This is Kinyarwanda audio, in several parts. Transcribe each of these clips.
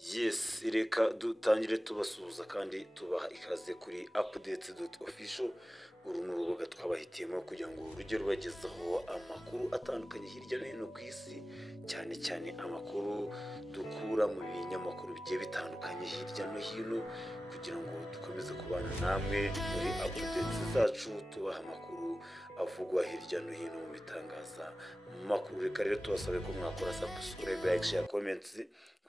Yes, reka dutangire tubasuhuza kandi tubaha ikaze kuri updates.official. Uru ni urubuga twabahitiyemo kugira ngo rujye rubagezaho amakuru atandukanye hirya no hino ku isi, cyane cyane amakuru dukura mu binyamakuru bigiye bitandukanye hirya no hino, kugira ngo dukomeze kubana namwe muri updates zacu, tubaha amakuru avugwa hirya no hino mu bitangaza makuru. Reka rero tubasabe ko mwakora subscribe, like, share, comments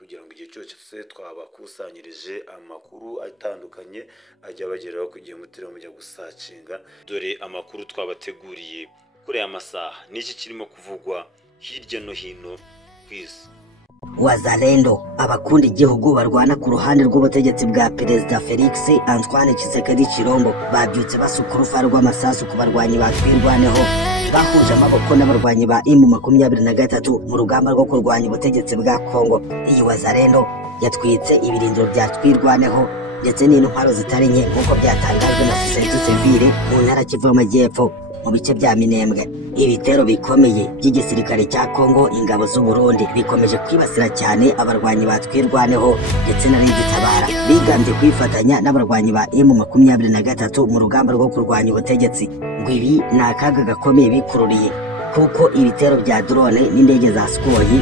kugira ngo igihe cyose twabakusanyirije amakuru atandukanye ajya bageraho kugiye mutiriwe mujya gusacinga. Dore amakuru twabateguriye kuri aya masaha n'iki kirimo kuvugwa hirya no hino ku isi. Wazalendo, abakunda igihugu barwana ku ruhande rw'ubutegetsi bwa Perezida Felix Antoine Tshisekedi Chilombo babyutse basuka urufa rw'amasasu ku barwanyi batwirwaneho bahuje amaboko n'abarwanyi ba M23 mu rugamba rwo kurwanya ubutegetsi bwa Kongo. Iyi Wazalendo yatwitse ibirindiro bya twirwaneho ndetse n'intwaro zitari nke nk'uko byatangajwe na Societe Civile mu ntara Kivu y'Amajyepfo mu bice bya Minembwe. Ibitero bikomeye by'igisirikare cya Kongo, ingabo z'u Burundi bikomeje kwibasira cyane abarwanyi batwirwaneho ndetse na Tabara bigambye kwifatanya n'abarwanyi ba M23 mu rugamba rwo kurwanya ubutegetsi. Ngo ibi ni akaga gakomeye bikururiye kuko ibitero bya drone n'indege za Sukhoi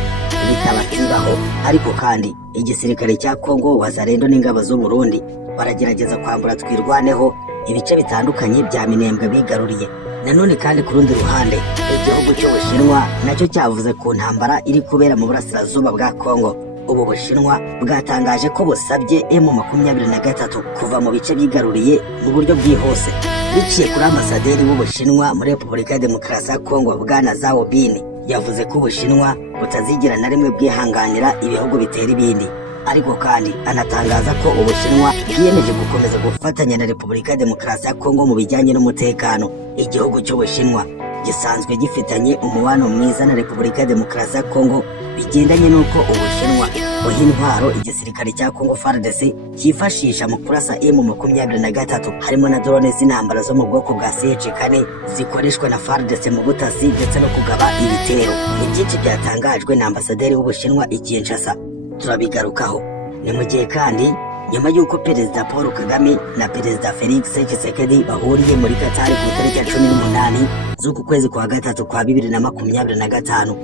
bitabasibaho, ariko kandi igisirikare cya Kongo, Wazalendo n'ingabo z'u Burundi baragerageza kwambura twirwaneho ibice bitandukanye bya Minembwe bigaruriye. Nanone kandi ku rundi ruhande igihugu cy'Ubushinwa nacyo cyavuze ku ntambara iri kubera mu burasirazuba bwa Kongo. Ubu Bushinwa bwatangaje ko busabye M23 kuva mu bice bigaruriye mu buryo bwihuse. Biciye kuri ambasaderi w'Ubushinwa muri Repubulika ya Demokarasi ya Kongo, Bwana Zhao Bin, yavuze ko Ubushinwa butazigira na rimwe bwihanganira ibihugu bitera ibindi, ariko kandi anatangaza ko Ubushinwa bwiyemeje gukomeza gufatanya na Repubulika ya Demokarasi ya Kongo mu bijyanye n'umutekano. Igihugu cy'Ubushinwa gisanzwe gifitanye umubano mwiza na Repubulika ya Demokarasi ya Kongo, bigendanye n'uko Ubushinwa buha intwaro igisirikare cya Kongo FARDC cyifashisha mu kurasa M23, harimo na drone z'intambara zo mu bwoko bwa CH4 zikoreshwa na FARDC mu butasi ndetse no kugaba ibitero. Ibyinshi byatangajwe na ambasaderi w'Ubushinwa i Kinshasa turabigarukaho. Ni mu gihe kandi nyuma y'uko Perezida Paul Kagame na Perezida Felix Tshisekedi bahuriye muri Qatar ku itariki ya 18 z'uku kwezi kwa gatatu kwa 2025,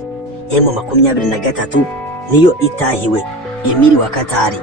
M23 niyo itahiwe. Emiri wa Qatar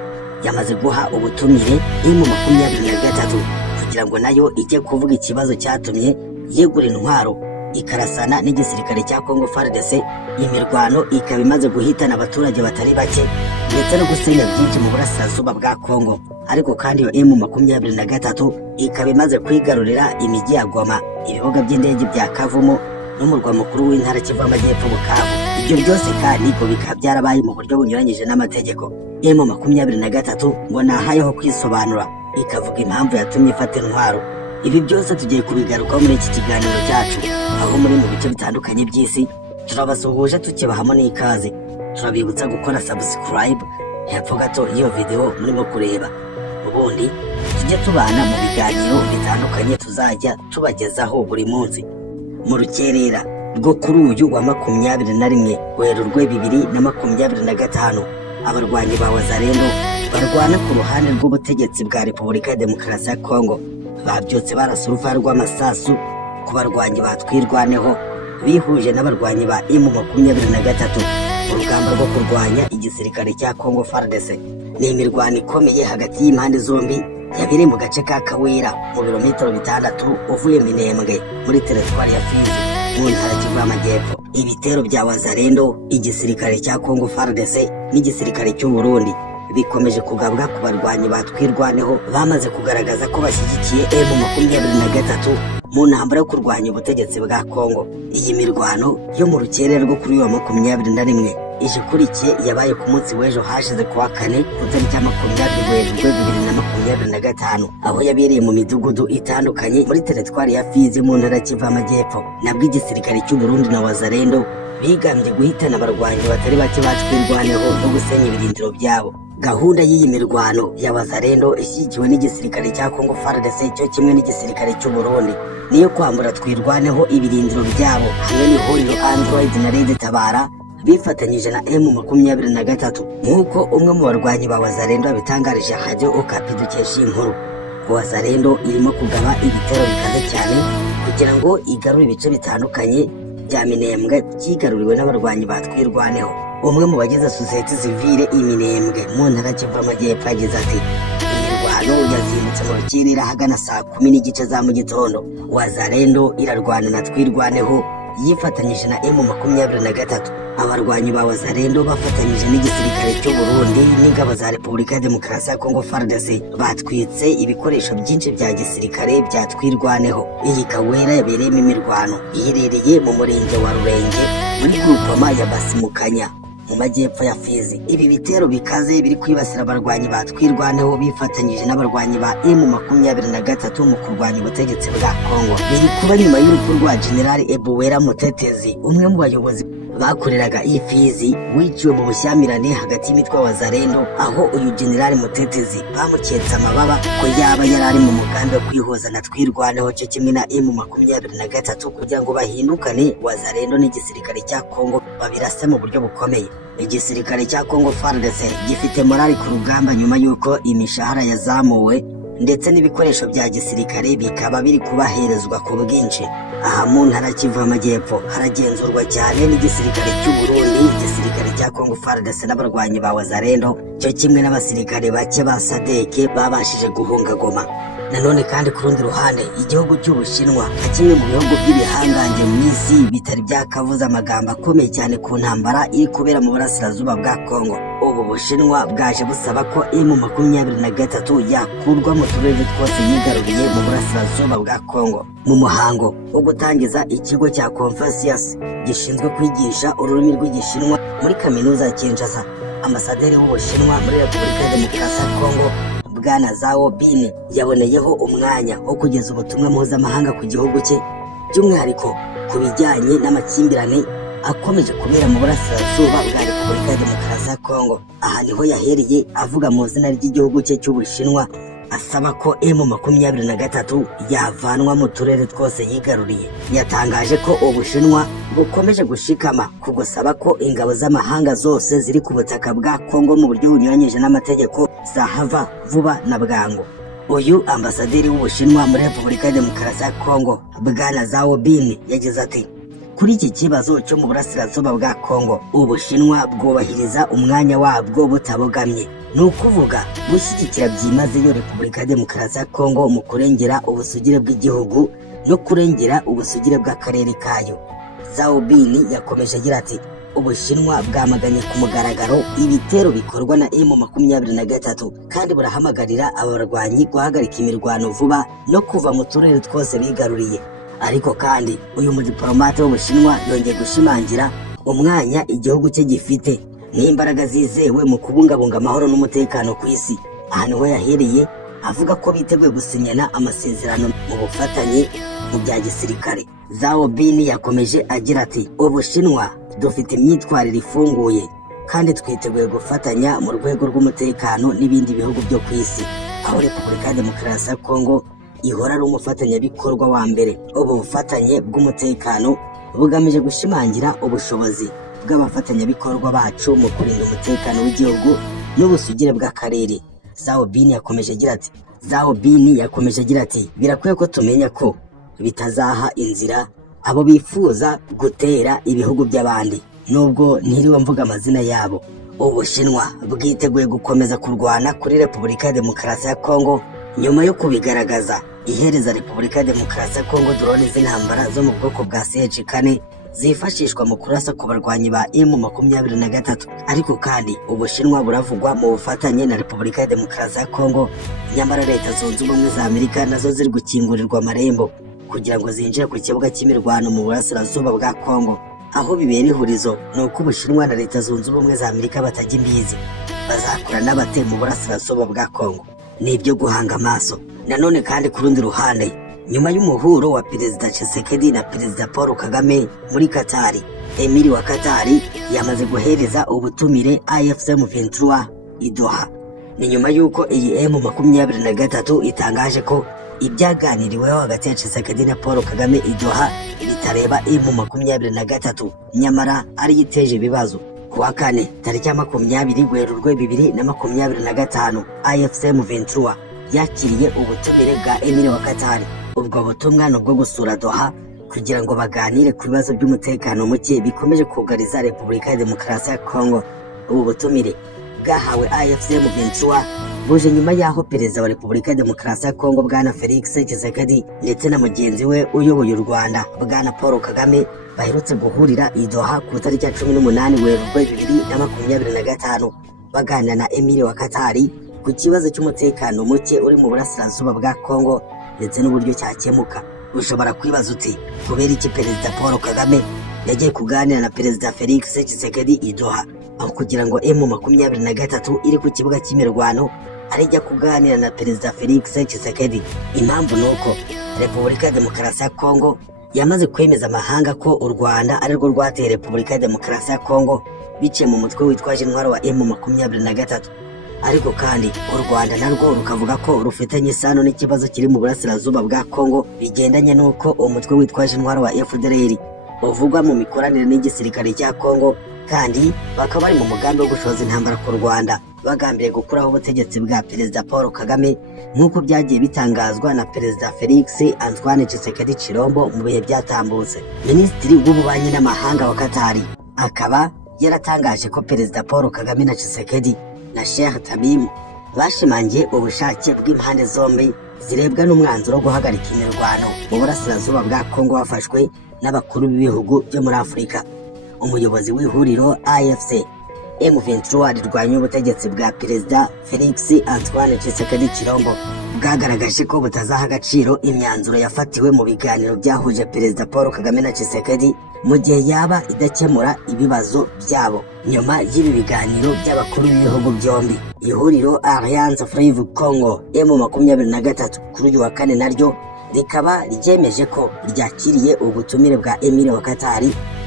yamaze guha ubutumire M23 kugira ngo nayo ijye kuvuga ikibazo cyatumye yegura intwaro ikarasana n'igisirikare cya Kongo FARDC. Imirwano ikaba imaze guhitana abaturage batari bake ndetse no gusenya byinshi mu burasirazuba bwa Kongo, ariko kandi iyo M23 ikaba imaze kwigarurira imijyi ya Goma, ibibuga by'indege bya Kavumu n'umurwa mukuru w'intara Kivu y'Amajyepfo Bukavu. Ibyo byose kandi ngo bikaba byarabaye mu buryo bunyuranyije n'amategeko. M23 ngo nahayeho kwisobanura ikavuga impamvu yatumye ifata intwaro. Ibi byose tugiye kubigarukaho muri iki kiganiro cyacu, aho muri mu bice bitandukanye by'isi. Turabasuhuje tukibahamo n'ikaze, turabibutsa gukora subscribe hepfo gato iyo video murimo kureba, ubundi tujye tubana mu biganiro bitandukanye tuzajya tubagezaho buri munsi. Mu rukerera rwo kuri uyu wa 21 Werurwe 2025, abarwanyi ba Wazalendo barwana ku ruhande rw'ubutegetsi bwa Repubulika ya Demokarasi ya Kongo babyutse barasa uruva rw'amasasu ku barwanyi batwirwaneho bihuje n'abarwanyi ba M23 mu rugamba rwo kurwanya igisirikare cya Kongo FARDC. Ni imirwano ikomeye hagati y'impande zombi yabereye mu gace ka Kawira mu birometero 6 uvuye Minembwe muri teritwari ya Fizi mu ntara Kivu y'Amajyepfo. Ibitero bya Wazalendo, igisirikare cya Kongo FARDC n'igisirikare cy'u Burundi bikomeje kugabwa ku barwanyi batwirwaneho bamaze kugaragaza ko bashyigikiye M23 mu ntambara yo kurwanya ubutegetsi bwa Kongo. Iyi mirwano yo mu rukerera rwo kuri uyu wa 21 ije kurikiye yabaye ku munsi w'ejo hashize kuwa 4 ku itariki ya 20 Werurwe 2025, aho yabereye mu midugudu itandukanye muri teritwari ya Fizi mu ntara Kivu y'Amajyepfo. Nabwo igisirikare cy'u Burundi na Wazalendo bigambye guhitana abarwanyi batari bake batwirwaneho no gusenya ibirindiro byabo. Gahunda y'iyi mirwano ya Wazalendo ishyigikiwe n'igisirikare cya Kongo FARDC cyo kimwe n'igisirikare cy'u Burundi niyo kwambura twirwaneho ibirindiro byabo hamwe n'ihuriro Android na Tabara bifatanyije na M23 nk'uko umwe mu barwanyi ba Wazalendo abitangarije Radio Okapi dukesha inkuru. Wazalendo irimo kugaba ibitero bikaze cyane kugira ngo igarure ibice bitandukanye bya Minembwe byigaruriwe n'abarwanyi batwirwaneho. Umwe mu bagize sosiyete sivile Minembwe mu ntara Kivu y'Amajyepfo yagize ati imirwano yazindutse mu rukerera hagana saa 10 za mu gitondo. Wazalendo irarwana na twirwaneho yifatanyije na M23. Abarwanyi ba Wazalendo bafatanyije n'igisirikare cy'u Burundi n'ingabo za Repubulika ya Demokarasi ya Kongo FARDC batwitse ibikoresho byinshi bya gisirikare bya twirwaneho. Iyi kawera yabereyemo imirwano iherereye mu murenge wa Rurenge muri grupama ya Basimukanya mu majyepfo ya Fizi. Ibi bitero bikaze biri kwibasira abarwanyi batwirwaneho bifatanyije n'abarwanyi ba M23 mu kurwanya ubutegetsi bwa Kongo. Biri kuba nyuma y'urupfu rwa General Ebuwera Mutetezi, umwe mu bayobozi bakoreraga Fizi wiciwe mu bushyamirane hagati y'imitwe wa Wazalendo, aho uyu General Mutetezi bamuketse amababa ko yaba yarari mu mugambi wo kwihoza na twirwaneho cyo kimwe na M23 kugira ngo bahindukane Wazalendo n'igisirikare cya Kongo babirase mu buryo bukomeye. Igisirikare cya Kongo FARDC gifite morali ku rugamba nyuma y'uko imishahara yazamuwe ndetse n'ibikoresho bya gisirikare bikaba biri kubaherezwa ku bwinshi. Aha mu ntara Kivu y'Amajyepfo haragenzurwa cyane n'igisirikare cy'u Burundi, igisirikare cya Kongo FARDC n'abarwanyi ba Wazalendo cyo kimwe n'abasirikare bake ba SADC babashije guhunga Goma. Nanone kandi ku rundi ruhande igihugu cy'Ubushinwa nka kimwe mu bihugu by'ibihangange mu isi bitari byakavuza amagambo akomeye cyane ku ntambara iri kubera mu burasirazuba bwa Kongo. Ubu Bushinwa bwaje busaba ko M23 yakurwa mu turere twose yigaruriye mu burasirazuba bwa Kongo. Mu muhango wo gutangiza ikigo cya Confucius gishinzwe kwigisha ururimi rw'Igishinwa muri kaminuza ya Kinshasa, ambasaderi w'Ubushinwa muri Repubulika ya Demokarasi ya Kongo Bwana Zhao Bin yaboneyeho umwanya wo kugeza ubutumwa mpuzamahanga ku gihugu cye, by'umwihariko ku bijyanye n'amakimbirane akomeje kubera mu burasirazuba bwa Repubulika ya Demokarasi ya Kongo. Aha niho yahereye avuga mu izina ry'igihugu cye cy'Ubushinwa asaba ko M23 yavanwa mu turere twose yigaruriye. Yatangaje ko Ubushinwa bukomeje gushikama ku gusaba ko ingabo z'amahanga zose ziri ku butaka bwa Kongo mu buryo bunyuranyije n'amategeko zahava vuba na bwangu. Uyu ambasaderi w'Ubushinwa muri Repubulika ya Demokarasi ya Kongo Bwana Zhao Bin yagize ati kuri iki kibazo cyo mu burasirazuba bwa Kongo, Ubushinwa bwubahiriza umwanya wabwo butabogamye. Ni ukuvuga gushyigikira byimazeyo Repubulika ya Demokarasi ya Kongo mu kurengera ubusugire bw'igihugu no kurengera ubusugire bw'akarere kayo. Zhao Bin yakomeje agira ati Ubushinwa bwamaganye ku mugaragaro ibitero bikorwa na M23 kandi burahamagarira abarwanyi guhagarika imirwano vuba no kuva mu turere twose bigaruriye. Ariko kandi uyu mudiplomate w'Ubushinwa yongeye gushimangira umwanya igihugu cye gifite n'imbaraga zizewe mu kubungabunga amahoro n'umutekano ku isi. Aha niho yahereye avuga ko biteguye gusinyana amasezerano mu bufatanye mu bya gisirikare. Zhao Bin yakomeje agira ati Ubushinwa dufite imyitwarire ifunguye kandi twiteguye gufatanya mu rwego rw'umutekano n'ibindi bihugu byo ku isi, aho Repubulika ya Demokarasi ya Kongo ihora ari umufatanyabikorwa wa mbere. Ubu bufatanye bw'umutekano bugamije gushimangira ubushobozi bw'abafatanyabikorwa bacu mu kurinda umutekano w'igihugu n'ubusugire bw'akarere. Zhao Bin yakomeje agira ati birakwiye ko tumenya ko bitazaha inzira abo bifuza gutera ibihugu by'abandi, nubwo ntiriwe mvuga amazina yabo. Ubushinwa bwiteguye gukomeza kurwana kuri Repubulika ya Demokarasi ya Kongo nyuma yo kubigaragaza ihereza Repubulika ya Demokarasi ya Kongo drone z'intambara zo mu bwoko bwa CH4 zifashishwa mu kurasa ku barwanyi ba M23. Ariko kandi Ubushinwa buravugwa mu bufatanye na Repubulika ya Demokarasi ya Kongo, nyamara Leta Zunze Ubumwe za Amerika nazo ziri gukingurirwa amarembo kugira ngo zinjire ku kibuga cy'imirwano mu burasirazuba bwa Kongo. Aho bibera ihurizo ni uko Ubushinwa na Leta Zunze Ubumwe za Amerika batajya imbizi bazakorana bate mu burasirazuba bwa Kongo. Ni ibyo guhanga amaso. Nanone kandi ku rundi ruhande, nyuma y'umuhuro wa Perezida Tshisekedi na Perezida Paul Kagame muri Katari, Emiri wa Katari yamaze guhereza ubutumire AFC M23 i Doha. Ni nyuma y'uko iyi M23 itangaje ko ibyaganiriweho hagati ya Tshisekedi na Paul Kagame i Doha bitareba M23, nyamara ari yiteje ibibazo. Kuwa kane tariki ya 20 Werurwe 2025 AFC M23 yakiriye ubutumire bwa Emir wa Qatar. Ubwo butumwa nubwo gusura Doha kugira ngo baganire ku bibazo by'umutekano muke bikomeje kugariza Repubulika ya Demokarasi ya Kongo. Ubu butumire bwahawe AFC M23 buje nyuma yaho perezida wa Repubulika ya Demokarasi ya Kongo bwana Felix Tshisekedi ndetse na mugenzi we uyoboye u Rwanda bwana Paul Kagame baherutse guhurira i Doha ku tariki ya 18 Werurwe 2025 baganira na Emir wa Qatar ku kibazo cy'umutekano muke uri mu burasirazuba bwa Kongo ndetse n'uburyo cyakemuka. Ushobora kwibaza uti kubera iki perezida Paul Kagame yagiye kuganira na perezida Felix Tshisekedi i Doha aho kugira ngo M23 iri ku kibuga cy'imirwano arijya kuganira na perezida Felix Tshisekedi? Impamvu nuko Repubulika ya Demokarasi ya Kongo yamaze kwemeza amahanga ko u Rwanda ari rwo rwateye Repubulika ya Demokarasi ya Kongo biciye mu mutwe witwaje intwaro wa M23. Ariko kandi u Rwanda narwo rukavuga ko rufitanye isano n'ikibazo kiri mu burasirazuba bwa Kongo bigendanye nuko umutwe witwaje intwaro wa FDLR uvugwa mu mikoranire n'igisirikare cya Kongo, kandi bakaba bari mu mugambi wo gushoza intambara ku Rwanda bagambiriye gukuraho ubutegetsi bwa perezida Paul Kagame nk'uko byagiye bitangazwa na perezida Felix Antoine Tshisekedi Chilombo mu bihe byatambutse. Minisitiri w'ububanyi n'amahanga wa Qatar akaba yaratangaje ko perezida Paul Kagame na Tshisekedi na Sheikh Tamim bashimangiye ubushake bw'impande zombi zirebwa n'umwanzuro wo guhagarika imirwano mu burasirazuba bwa Kongo wafashwe n'abakuru b'ibihugu byo muri Afurika. Umuyobozi w'ihuriro AFC M23 rirwanya ubutegetsi bwa perezida Felix Antoine Tshisekedi Chilombo bwagaragaje ko butazaha agaciro imyanzuro yafatiwe mu biganiro byahuje perezida Paul Kagame na Tshisekedi mu gihe yaba idakemura ibibazo byabo. Nyuma y'ibi biganiro by'abakuru b'ibihugu byombi, ihuriro Alliance Fleuve Congo M23 kuri uyu wa kane naryo rikaba ryemeje ko ryakiriye ubutumire bwa Emir wa Qatar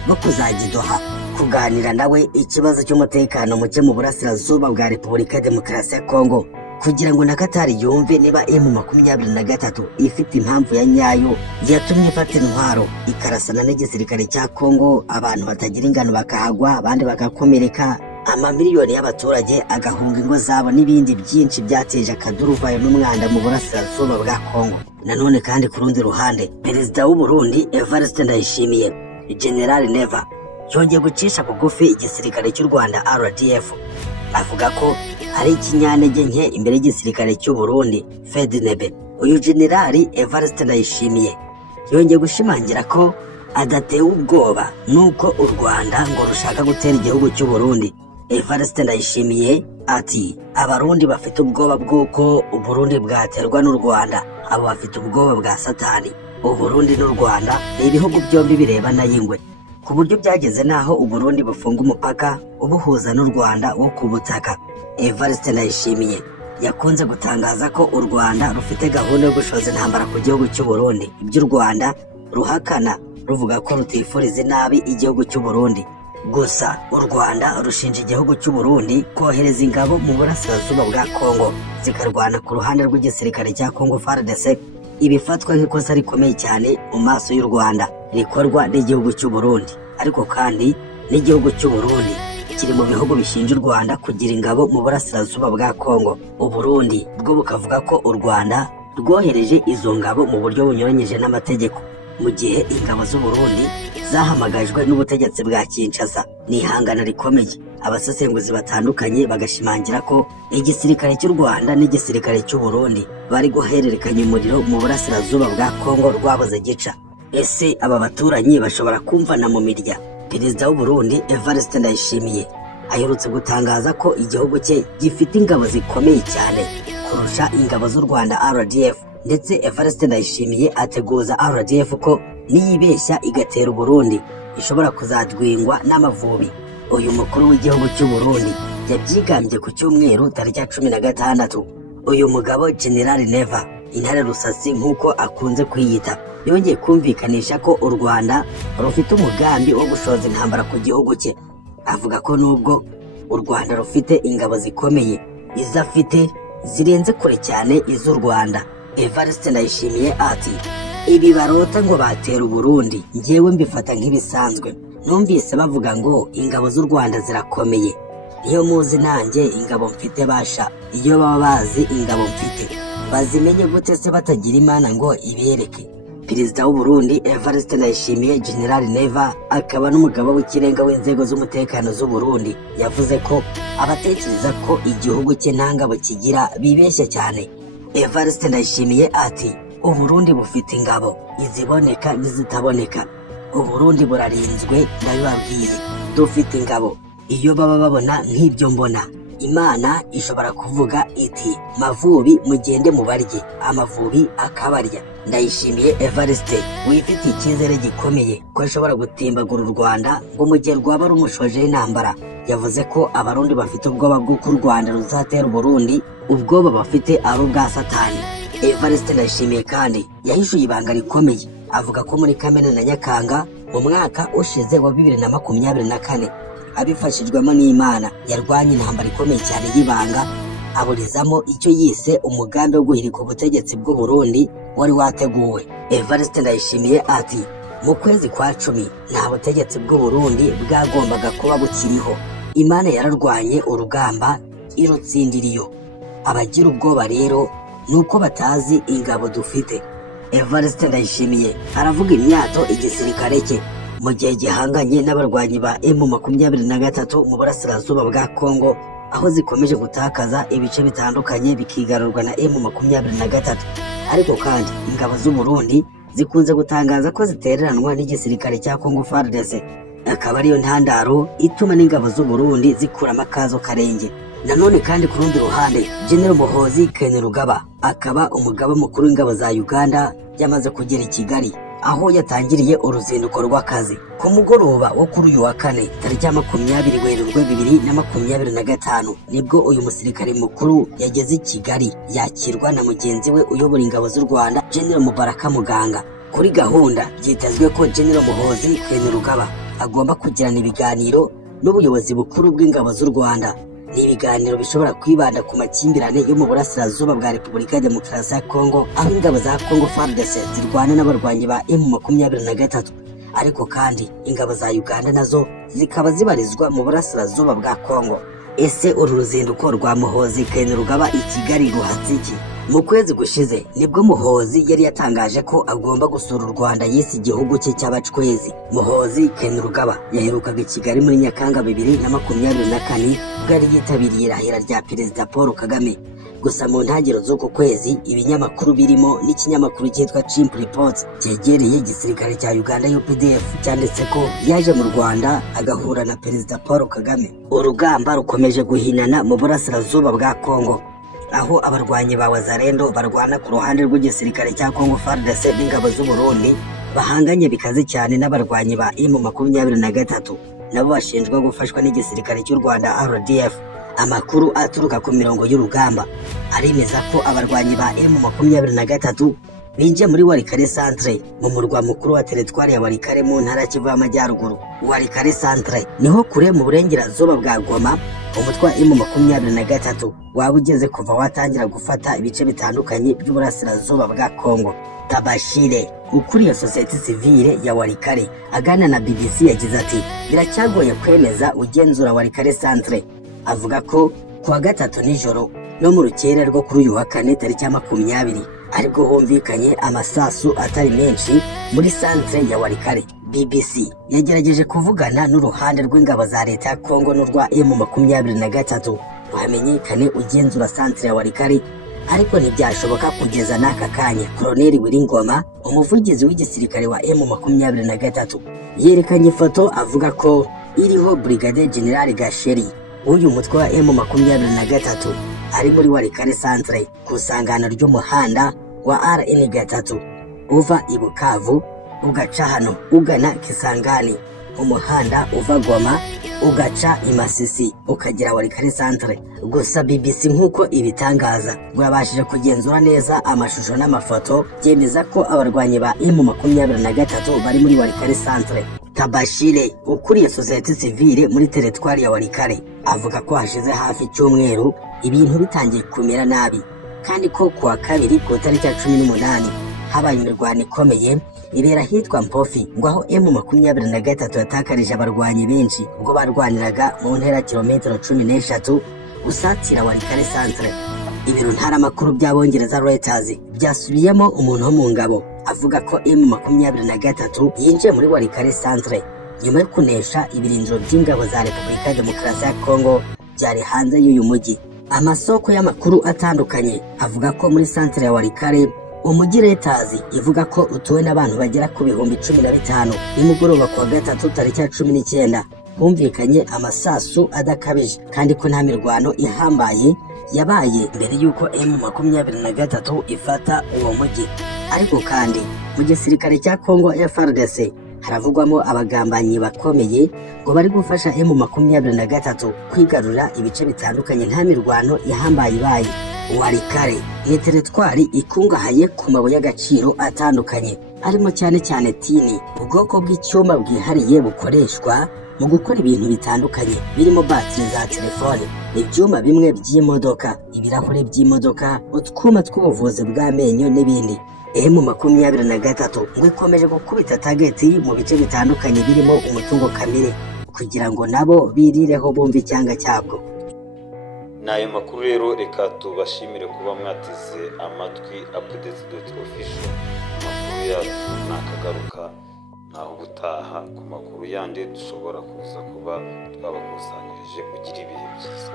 no kuzajya i Doha kuganira nawe ikibazo cy'umutekano muke mu burasirazuba bwa Repubulika ya Demokarasi ya Kongo, kugira ngo na Qatar yumve niba M23 ifite impamvu ya nyayo yatumye ifata intwaro ikarasana n'igisirikare cya Kongo, abantu batagira ingano bakahagwa abandi bagakomereka, amamiliyoni y'abaturage agahunga ingo zabo n'ibindi byinshi byateje akaduruvayo n'umwanda mu burasirazuba bwa Kongo. Nanone kandi ku rundi ruhande, perezida w'u Burundi Evariste Ndayishimiye General Neva yongeye gucisha bugufi igisirikare cy'u Rwanda RDF, avuga ko ari ikinyantege nke imbere y'igisirikare cy'u Burundi FEDNB. Uyu General Evariste Ndayishimiye yongeye gushimangira ko adatewe ubwoba nuko u Rwanda ngo rushaka gutera igihugu cy'u Burundi. Evariste Ndayishimiye ati abarundi bafite ubwoba bw'uko u Burundi bwaterwa n'u Rwanda, abo bafite ubwoba bwa Satani. U Burundi n'u Rwanda ni ibihugu byombi birebana y'ingwe, ku buryo byageze naho u Burundi bufunga umupaka ubuhuza n'u Rwanda wo ku butaka. Evariste Ndayishimiye yakunze gutangaza ko u Rwanda rufite gahunda yo gushoza intambara ku gihugu cy'u Burundi, ibyo u Rwanda ruhakana ruvuga ko rutifuriza nabi igihugu cy'u Burundi. Gusa u Rwanda rushinja igihugu cy'u Burundi kohereza ingabo mu burasirazuba bwa Kongo zikarwana ku ruhande rw'igisirikare cya Kongo FARDC, ibifatwa nk'ikosa rikomeye cyane mu maso y'u Rwanda rikorwa n'igihugu cy'u Burundi. Ariko kandi n'igihugu cy'u Burundi kiri mu bihugu bishinja u Rwanda kugira ingabo mu burasirazuba bwa Kongo. U Burundi bwo bukavuga ko u Rwanda rwohereje izo ngabo mu buryo bunyuranyije n'amategeko, mu gihe ingabo z'u Burundi zahamagajwe n'ubutegetsi bwa Kinshasa. Ni ihangana rikomeye. Abasesenguzi batandukanye bagashimangira ko igisirikare cy'u Rwanda n'igisirikare cy'u Burundi bari guhererekanya umuriro mu burasirazuba bwa Kongo rwabuze gica. Ese aba baturanyi bashobora kumvana mu mirya? Perezida w'u Burundi Evariste Ndayishimiye aherutse gutangaza ko igihugu cye gifite ingabo zikomeye cyane kurusha ingabo z'u Rwanda RDF, ndetse Evariste Ndayishimiye ateguza RDF ko niyibeshya igatera u Burundi ishobora kuzadwingwa n'amavubi. Uyu mukuru w'igihugu cy'u Burundi yabyigambye ku cyumweru tariki ya 16. Uyu mugabo General Neva intare rusasi nk'uko akunze kwiyita yongeye kumvikanisha ko u Rwanda rufite umugambi wo gushoza intambara ku gihugu cye. Avuga ko nubwo u Rwanda rufite ingabo zikomeye, izafite zirenze kure cyane iz'u Rwanda, Evariste Ndayishimiye ati ibi barota ngo batera Uburundi njyewe mbifata nk'ibisanzwe. Numvise bavuga ngo ingabo z'u Rwanda zirakomeye, iyo muzi nanjye ingabo mfite basha, iyo baba bazi ingabo mfite bazimenye gute se batagira imana ngo ibereke? Perezida w'u Burundi Evariste Ndayishimiye General Neva akaba n'umugaba w'ikirenga w'inzego z'umutekano z'u Burundi yavuze ko abatekereza ko igihugu cye nta ngabo kigira bibeshya cyane. Evariste Ndayishimiye ati u Burundi bufite ingabo, iziboneka n'izitaboneka. U Burundi burarinzwe, ndabibabwiye dufite ingabo. Iyo baba babona nk'ibyo mbona, Imana ishobora kuvuga iti Mavubi mugende mubarye, Amavubi akabarya. Ndayishimiye Evariste wifitiye icyizere gikomeye ko ashobora gutimbagura u Rwanda ngo mu gihe rwaba rumushoje intambara. Yavuze ko abarundi bafite ubwoba bw'uko u Rwanda ruzatera Burundi, ubwoba bafite ari ubwa Satani. Evariste Ndayishimiye kandi yahishuye ibanga rikomeye, avuga ko muri Kamena na Nyakanga mu mwaka ushize wa 2024 abifashijwemo n'Imana yarwanye intambara ikomeye cyane y'ibanga, aburizamo icyo yise umugambi wo guhirika ubutegetsi bw'u Burundi wari wateguwe. Evariste Ndayishimiye ati mu kwezi kwa 10 nta butegetsi bw'u Burundi bwagombaga kuba bukiriho. Imana yararwanye urugamba irutsindiriyo. Abagira ubwoba rero nuko batazi ingabo dufite. Evariste Ndayishimiye aravuga imyato igisirikare cye mu gihe gihanganye n'abarwanyi ba M23 mu burasirazuba bwa Kongo, aho zikomeje gutakaza ibice bitandukanye bikigarurwa na M23. Ariko kandi ingabo z'u Burundi zikunze gutangaza ko zitereranwa n'igisirikare cya Kongo FARDC, akaba ariyo ntandaro ituma n'ingabo z'u Burundi zikura amakazo karenge. Nanone kandi ku rundi ruhande General Muhoozi Kainerugaba akaba umugaba mukuru w'ingabo za Uganda yamaze kugera i Kigali, aho yatangiriye uruzinduko rw'akazi. Ku mugoroba wo kuri uyu wa kane tariki 20 Werurwe 2025 nibwo uyu musirikare mukuru yageze i Kigali yakirwa na mugenzi we uyobora ingabo z'u Rwanda General Mubaraka Muganga. Kuri gahunda byitezwe ko General Muhoozi Kainerugaba agomba kugirana ibiganiro n'ubuyobozi bukuru bw'ingabo z'u Rwanda. Ni ibiganiro bishobora kwibanda ku makimbirane yo mu burasirazuba bwa Repubulika ya Demokarasi ya Kongo, aho ingabo za Kongo FARDC zirwana n'abarwanyi ba M23, ariko kandi ingabo za Uganda nazo zikaba zibarizwa mu burasirazuba bwa Kongo. Ese uru ruzinduko rwa Muhoozi Kainerugaba i Kigali ruhatse iki? Mu kwezi gushize nibwo Muhoozi yari yatangaje ko agomba gusura u Rwanda yise igihugu cye cy'abacwezi. Muhoozi Kainerugaba yaherukaga i Kigali muri Nyakanga 2024 bwari yitabiriye irahira rya Perezida Paul Kagame. Gusa mu ntangiriro z'uko kwezi ibinyamakuru birimo n'ikinyamakuru cyitwa Chimp Reports cyegereye igisirikare cya Uganda UPDF cyanditse ko yaje mu Rwanda agahura na Perezida Paul Kagame. Urugamba rukomeje guhinana mu burasirazuba bwa Kongo, aho abarwanyi ba Wazalendo barwana ku ruhande rw'igisirikare cya Kongo FARDC n'ingabo z'u Burundi bahanganye bikaze cyane n'abarwanyi ba M23 nabo bashinjwa gufashwa n'igisirikare cy'u Rwanda RDF. Amakuru aturuka ku mirongo y'urugamba aremeza ko abarwanyi ba M23 binjiye muri Walikale Centre mu murwa mukuru wa teritwari ya Walikale mu ntara Kivu y'Amajyaruguru. Walikale Centre niho kure mu burengerazuba bwa Goma. Umutwe wa M23 waba ugeze kuva watangira gufata ibice bitandukanye by'uburasirazuba bwa Kongo. Tabashire ukuriye societe civile ya Walikale agana na BBC yagize ati biracyagoye kwemeza ugenzura Walikale Centre. Avuga ko kuwa gatatu nijoro no mu rukere rwo kuri uyu wa kane tariki 20 aribwo humvikanye amasasu atari menshi muri centre ya Walikale. BBC yagerageje kuvugana n'uruhande rw'ingabo za leta ya Kongo n'urwa M23 hamenyekane ugenzura centre ya Walikale, ariko ntibyashoboka kugeza n'aka kanya. Colonel Wiringoma umuvugizi w'igisirikare wa M23 yerekanye ifoto avuga ko iriho Brigadier General Gasheri uyu mutwe wa M23 ari muri Walikale Centre ku sangano ry'umuhanda wa RN3 uva i Bukavu ugaca hano ugana Kisangani, umuhanda uva Goma ugaca i Masisi ukagera Walikale Centre. Gusa BBC nk'uko ibitangaza bwabashije kugenzura neza amashusho n'amafoto byemeza ko abarwanyi ba M23 bari muri Walikale Centre. Tabashire ukuriye societe civile muri teritwari ya Walikale avuga ko hashize hafi cyumweru ibintu bitangiye kumera nabi kandi ko kuwa kabiri ku itariki ya 18 habaye imirwano ikomeye ibera hitwa Mpofi, ngo aho M23 yatakarije abarwanyi benshi ubwo barwaniraga mu ntera kilometero 13 usatira Walikale Centre. Ibiro ntaramakuru by'abongereza Reuters byasubiyemo umuntu wo mu ngabo avuga ko M23 yinjiye muri Walikale Centre nyuma yo kunesha ibirindiro by'ingabo za Repubulika ya Demokarasi ya Kongo byari hanze y'uyu mujyi. Amasoko y'amakuru atandukanye avuga ko muri centre ya Walikale umujyi Reuters ivuga ko utuwe n'abantu bagera ku bihumbi 15 nimugoroba kuwa gatatu tariki ya 19 humvikanye amasasu adakabije kandi ko nta mirwano ihambaye yabaye mbere yuko M23 ifata uwo mujyi. Ariko kandi mu gisirikare cya Kongo FARDC haravugwamo abagambanyi bakomeye ngo bari gufasha M23 kwigarura ibice bitandukanye nta mirwano ihambaye ibaye. Walikale ni teritwari ikungahaye ku mabuye y'agaciro atandukanye arimo cyane cyane tini, ubwoko bw'icyuma bwihariye bukoreshwa mu gukora ibintu bitandukanye birimo batiri za telefone, ibyuma bimwe by'imodoka, ibirahure by'imodoka, utwuma tw'ubuvuzi bw'amenyo n'ibindi. M23 ngo ikomeje gukubita tageti mu bice bitandukanye birimo umutungo kamere kugira ngo nabo birireho bumva icyanga cyabwo. Nayo makuru rero reka tubashimire kuba mwatize amatwi updates.official. Makuru yacu nakagaruka naho gutaha ku makuru yandi dushobora kuza kuba twabakusanyirije kugira ibihe byiza.